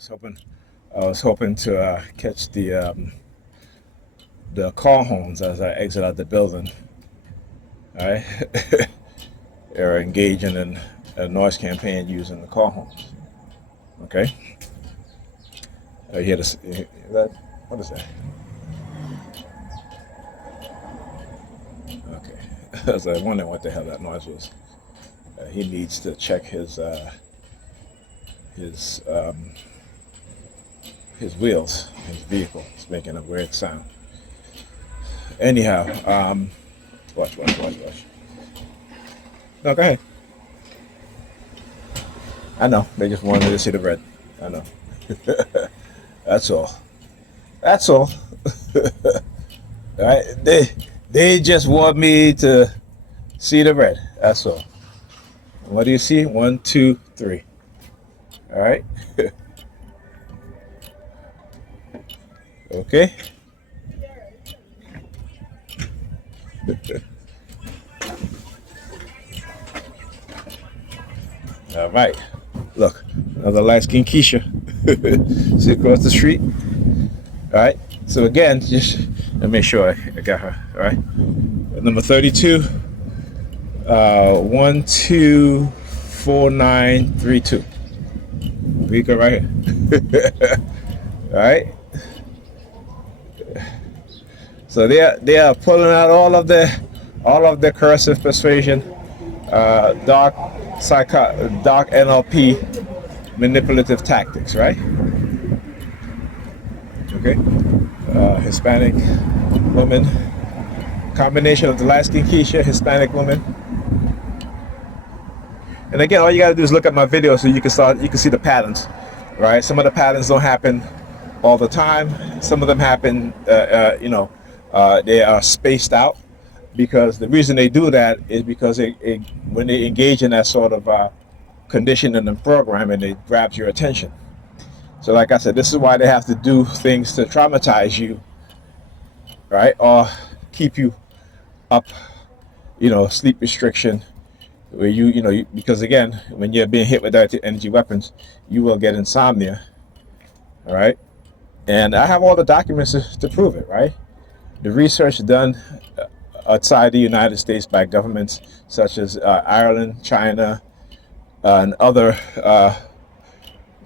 I was hoping to catch the car horns as I exit out the building. All right, they're engaging in a noise campaign using the car horns. Okay, you hear this? That what is that? Okay, I was like wondering what the hell that noise was. He needs to check his um, his wheels, his vehicle. It's making a weird sound. Anyhow, watch. No, go ahead. I know. They just wanted me to see the red. I know. That's all. That's all. Right? They just want me to see the red. That's all. What do you see? 1, 2, 3. All right. Okay. All right. Look, another light skinned Keisha. See across the street. All right. So again, just let me make sure I got her. All right. Number 32. 124932. We go right here. All right. So they are pulling out all of the coercive persuasion, dark NLP manipulative tactics, right? Okay. Hispanic woman, combination of the light skin Keisha, Hispanic woman. And again, all you gotta do is look at my video so you can see the patterns, right? Some of the patterns don't happen all the time. Some of them happen, they are spaced out, because the reason they do that is because when they engage in that sort of conditioning and programming, it grabs your attention. So like I said, this is why they have to do things to traumatize you, right? Or keep you up, sleep restriction, where because again, when you're being hit with direct energy weapons, you will get insomnia, all right? And I have all the documents to prove it, right? The research done outside the United States by governments such as Ireland, China, and other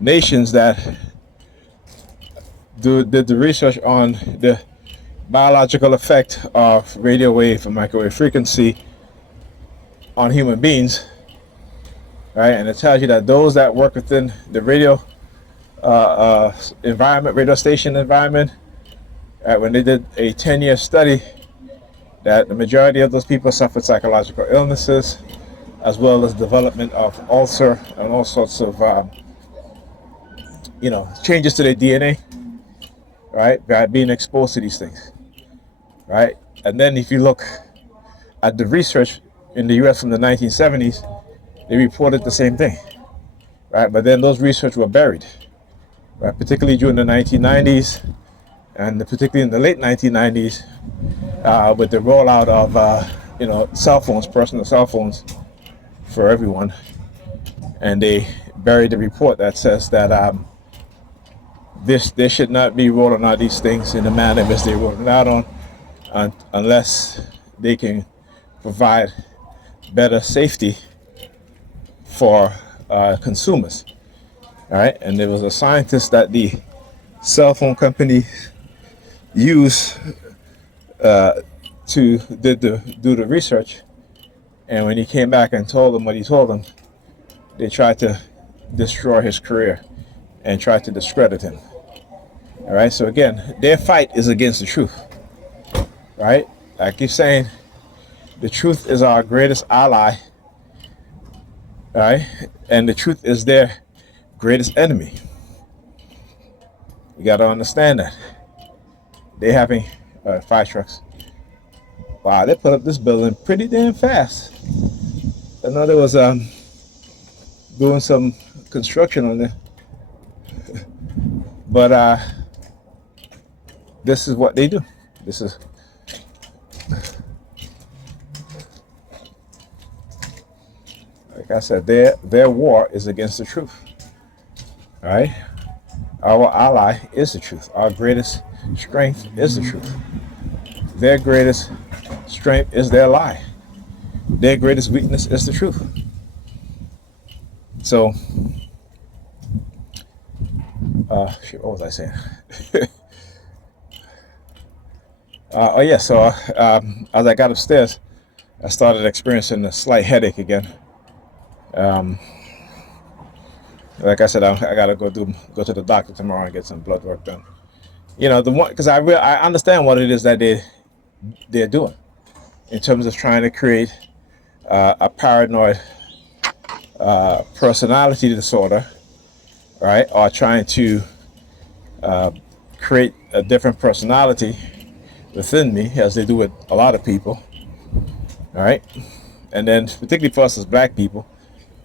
nations that did the research on the biological effect of radio wave and microwave frequency on human beings, right? And it tells you that those that work within the radio environment, radio station environment, when they did a 10-year study, that the majority of those people suffered psychological illnesses, as well as development of ulcer and all sorts of changes to their DNA, right, by being exposed to these things, right? And then if you look at the research in the US from the 1970s, they reported the same thing, right? But then those research were buried, right? Particularly during the 1990s, and particularly in the late 1990s, with the rollout of cell phones, personal cell phones for everyone, and they buried the report that says that they should not be rolling out these things in the manner in which they're rolling out on, unless they can provide better safety for consumers. All right, and there was a scientist that the cell phone company used to do the research, and when he came back and told them what he told them, they tried to destroy his career and tried to discredit him. All right, so again, their fight is against the truth, right? I keep saying the truth is our greatest ally, all right? And the truth is their greatest enemy. You got to understand that. They having fire trucks. Wow, they put up this building pretty damn fast. I know there was doing some construction on there, but this is what they do. This is like I said, their war is against the truth. All right. Our ally is the truth. Our greatest strength is the truth. Their greatest strength is their lie. Their greatest weakness is the truth. So, what was I saying? So as I got upstairs, I started experiencing a slight headache again. Like I said, I gotta go to the doctor tomorrow and get some blood work done. Because I understand what it is that they're doing in terms of trying to create a paranoid personality disorder, right? Or trying to create a different personality within me, as they do with a lot of people, all right? And then particularly for us as black people,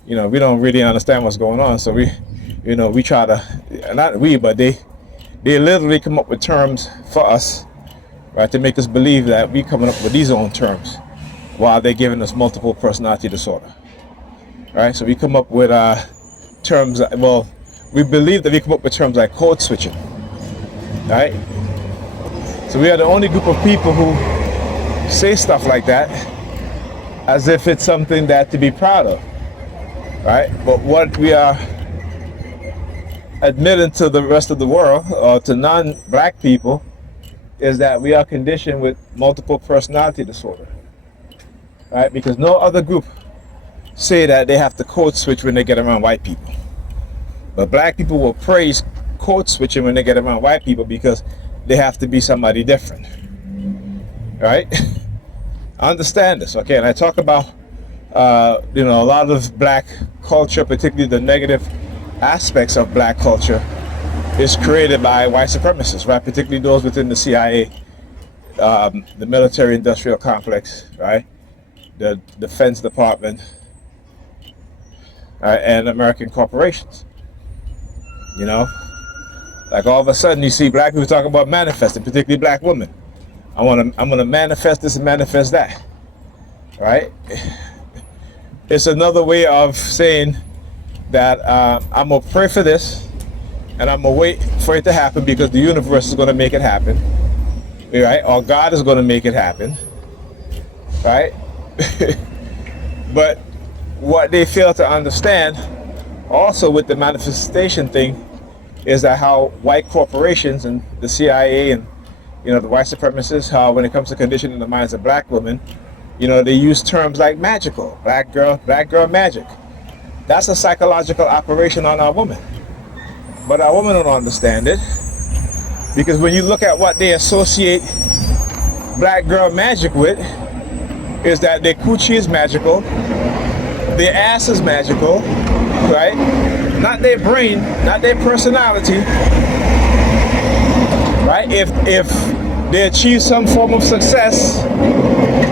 we don't really understand what's going on, so we try to, not we, but they literally come up with terms for us, right, to make us believe that we coming up with these own terms while they're giving us multiple personality disorder, right? So we come up with terms, we believe that we come up with terms like code switching, right? So we are the only group of people who say stuff like that as if it's something that to be proud of, right? But what we are admitting to the rest of the world, or to non-black people, is that we are conditioned with multiple personality disorder, right? Because no other group say that they have to code switch when they get around white people. But black people will praise code switching when they get around white people because they have to be somebody different, right? I understand this, okay? And I talk about, a lot of black culture, particularly the negative aspects of black culture, is created by white supremacists, right? Particularly those within the CIA, the military-industrial complex, right? The Defense Department, and American corporations. Like all of a sudden you see black people talking about manifesting, particularly black women. I'm gonna manifest this and manifest that, right? It's another way of saying that I'm gonna pray for this and I'm gonna wait for it to happen because the universe is gonna make it happen, right? Or God is gonna make it happen, right? But what they fail to understand also with the manifestation thing is that how white corporations and the CIA and the white supremacists, how when it comes to conditioning the minds of black women, they use terms like magical, black girl magic. That's a psychological operation on our women. But our women don't understand it, because when you look at what they associate black girl magic with, is that their coochie is magical, their ass is magical, right? Not their brain, not their personality, right? If they achieve some form of success,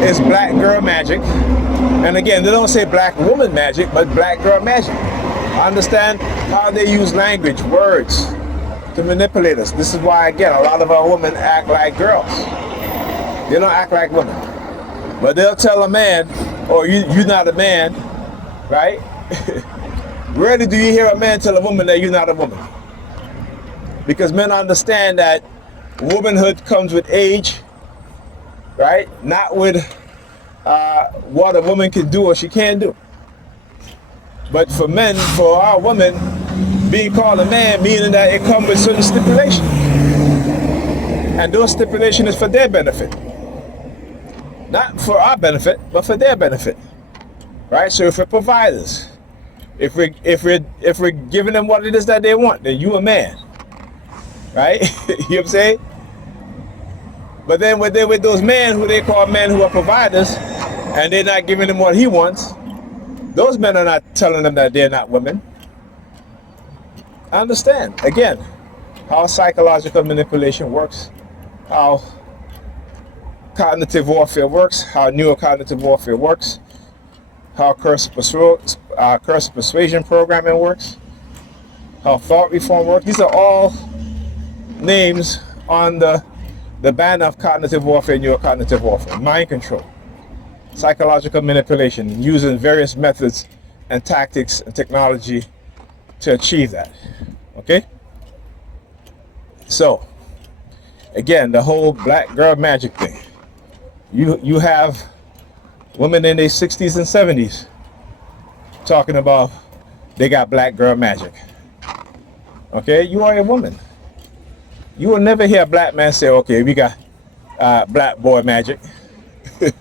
it's black girl magic. And again, they don't say black woman magic, but black girl magic. I understand how they use language, words, to manipulate us. This is why, again, a lot of our women act like girls. They don't act like women. But they'll tell a man, or you're not a man, right? Rarely do you hear a man tell a woman that you're not a woman. Because men understand that womanhood comes with age, right? Not with what a woman can do or she can't do. But for men, for our women, being called a man, meaning that it comes with certain stipulations. And those stipulations is for their benefit. Not for our benefit, but for their benefit. Right? So if we're providers, if we're giving them what it is that they want, then you a man. Right? You know what I'm saying? But then when they're with those men who they call men who are providers, and they're not giving him what he wants, those men are not telling them that they're not women. I understand, again, how psychological manipulation works, how cognitive warfare works, how neurocognitive warfare works, how coercive persuasion programming works, how thought reform works. These are all names on the banner of cognitive warfare and neurocognitive warfare. Mind control, psychological manipulation, using various methods and tactics and technology to achieve that. Okay? So, again, the whole black girl magic thing. You have women in their 60s and 70s talking about they got black girl magic. Okay, you are a woman. You will never hear a black man say, okay, we got black boy magic.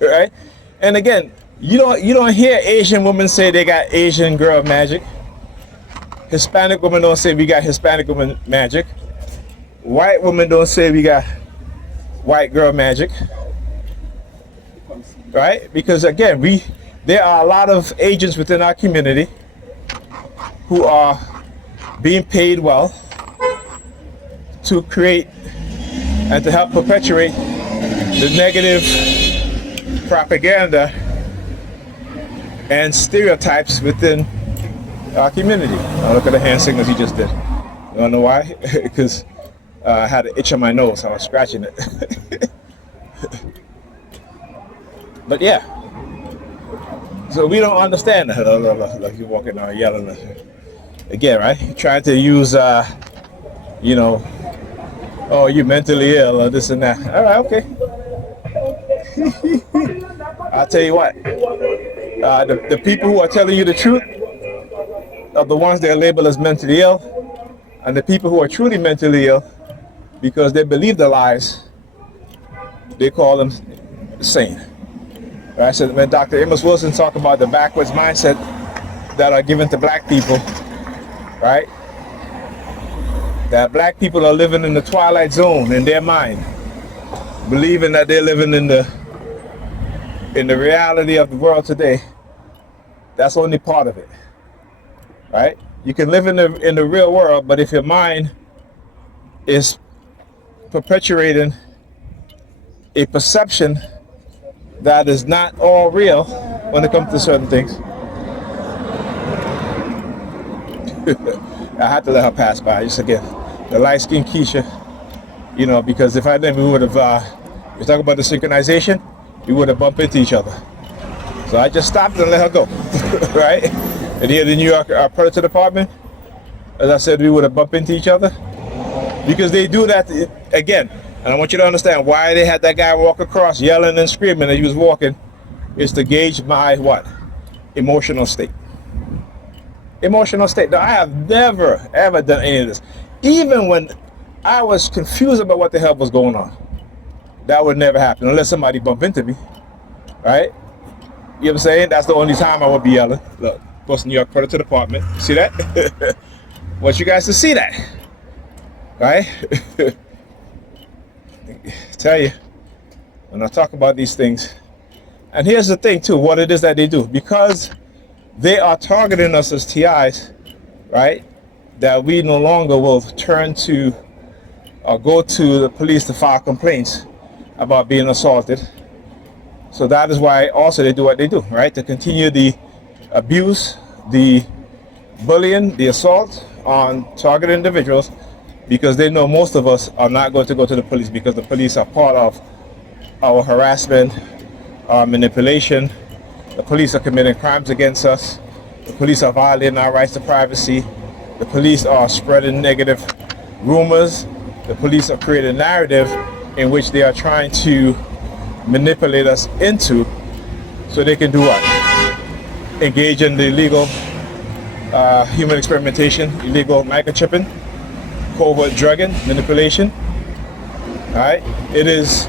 Right? And again, you don't hear Asian women say they got Asian girl magic. Hispanic women don't say we got Hispanic woman magic. White women don't say we got white girl magic. Right? Because again, there are a lot of agents within our community who are being paid well to create and to help perpetuate the negative propaganda and stereotypes within our community. Now look at the hand signals he just did. You wanna know why? Because I had an itch on my nose. I was scratching it. But yeah. So we don't understand that. Look, you're walking around yelling. Again, right? Trying to use, oh, you're mentally ill or this and that. All right, okay. I'll tell you what. The people who are telling you the truth are the ones that are labeled as mentally ill, and the people who are truly mentally ill, because they believe the lies, they call them sane. Right? So when Dr. Amos Wilson talked about the backwards mindset that are given to black people, right? That black people are living in the twilight zone in their mind, believing that they're living in the reality of the world today. That's only part of it, right? You can live in the real world, but if your mind is perpetuating a perception that is not all real when it comes to certain things. I had to let her pass by. Just again, the light-skinned Keisha, because if I didn't, we would have, we talk about the synchronization, we would have bumped into each other. So I just stopped and let her go, right? And here, the New York Predator Department, as I said, we would have bumped into each other. Because they do that, again, and I want you to understand why they had that guy walk across yelling and screaming as he was walking, is to gauge my, what? Emotional state. Emotional state. Now, I have never, ever done any of this. Even when I was confused about what the hell was going on, that would never happen unless somebody bumped into me, right? You know what I'm saying? That's the only time I would be yelling. Look, Boston, New York Predator Department. See that? Want you guys to see that, right? Tell you, when I talk about these things, and here's the thing too, what it is that they do, because they are targeting us as TIs, right? That we no longer will turn to or go to the police to file complaints about being assaulted. So that is why also they do what they do, right? To continue the abuse, the bullying, the assault on targeted individuals, because they know most of us are not going to go to the police because the police are part of our harassment, our manipulation. The police are committing crimes against us. The police are violating our rights to privacy. The police are spreading negative rumors. The police are creating a narrative in which they are trying to manipulate us into, so they can do what? Engage in the illegal human experimentation, illegal microchipping, covert drugging, manipulation. All right? It is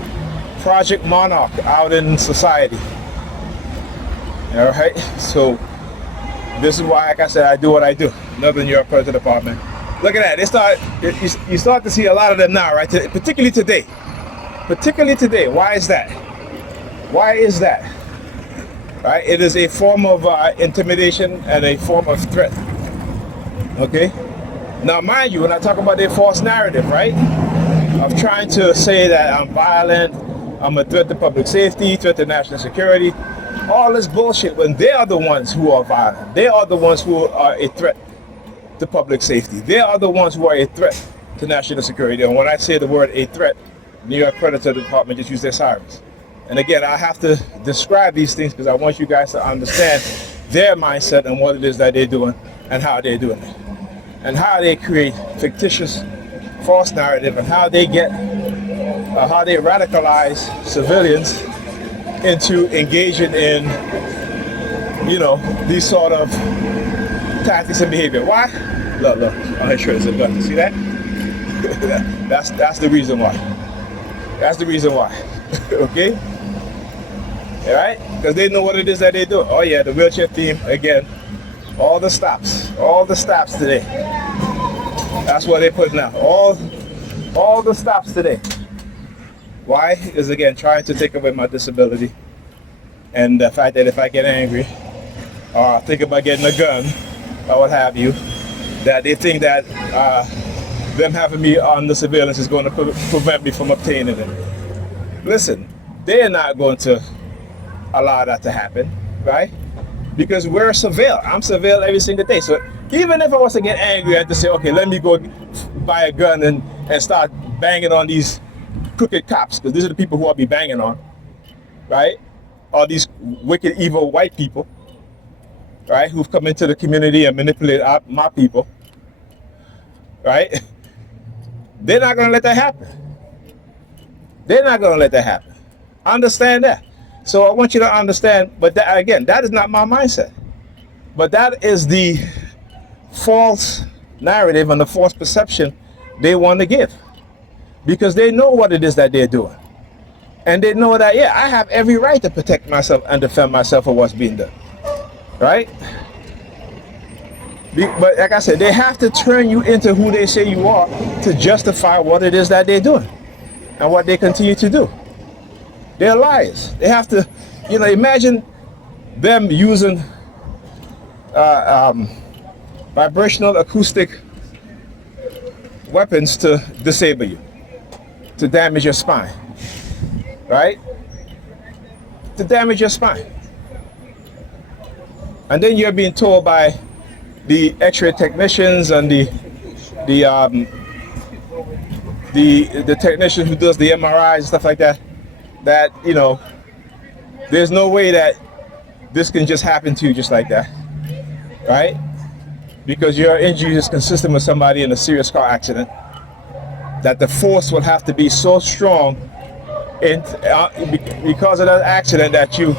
Project Monarch out in society. All right? So this is why, like I said, I do what I do. Northern Europe Predator Department. Look at that. You start to see a lot of them now, right? Particularly today. Particularly today. Why is that? Why is that? Right? It is a form of intimidation and a form of threat. Okay? Now, mind you, when I talk about their false narrative, right? Of trying to say that I'm violent, I'm a threat to public safety, threat to national security, all this bullshit, when they are the ones who are violent. They are the ones who are a threat to public safety. They are the ones who are a threat to national security. And when I say the word a threat, New York Predator Department just use their sirens. And again, I have to describe these things because I want you guys to understand their mindset and what it is that they're doing and how they're doing it. And how they create fictitious false narrative and how they get, how they radicalize civilians into engaging in, you know, these sort of tactics and behavior. Why? Look, on his shirt is a gun. You see that? that's the reason why. That's the reason why. Okay? All right? Because they know what it is that they do. Oh yeah, the wheelchair theme again. All the stops today. That's what they put now. All the stops today. Why? Is again trying to take away my disability, and the fact that if I get angry or think about getting a gun or what have you, that they think that them having me on the surveillance is going to prevent me from obtaining it. Listen, they're not going to allow that to happen, right? Because we're surveilled. I'm surveilled every single day. So even if I was to get angry, I had to say, okay, let me go buy a gun and start banging on these crooked cops, because these are the people who I'll be banging on, right? All these wicked, evil white people, right, who've come into the community and manipulate my people, right? They're not going to let that happen. They're not going to let that happen. Understand that. So I want you to understand, but that, again, that is not my mindset. But that is the false narrative and the false perception they want to give. Because they know what it is that they're doing. And they know that, yeah, I have every right to protect myself and defend myself for what's being done. Right? But like I said, they have to turn you into who they say you are to justify what it is that they're doing and what they continue to do. They're liars. They have to, you know, imagine them using vibrational acoustic weapons to disable you, to damage your spine, right? To damage your spine. And then you're being told by the X-ray technicians and the technician who does the MRIs and stuff like that, that, you know, there's no way that this can just happen to you just like that, right? Because your injury is consistent with somebody in a serious car accident, that the force will have to be so strong because of that accident that you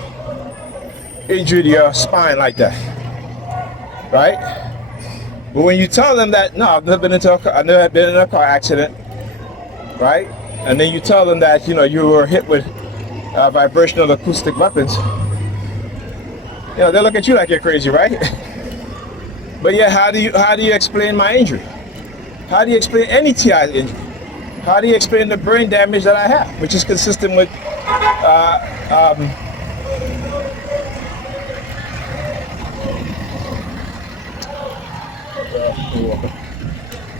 injured your spine like that, right? But when you tell them that, no, I've never been in a car accident, right? And then you tell them that, you know, you were hit with vibrational acoustic weapons, you know, they look at you like you're crazy, right? But yeah, how do you explain my injury? How do you explain any TI injury? How do you explain the brain damage that I have, which is consistent with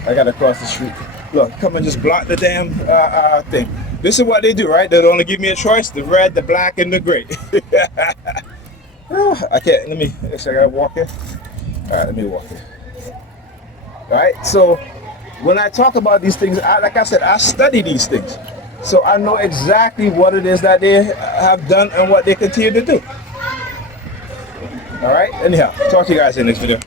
I gotta cross the street. Look, come and just block the damn thing. This is what they do, right? They'll only give me a choice: the red, the black, and the gray. I can't. Let me. Actually, I gotta walk here. All right, let me walk here. All right. So when I talk about these things, like I said, I study these things, so I know exactly what it is that they have done and what they continue to do. All right. Anyhow, talk to you guys in the next video.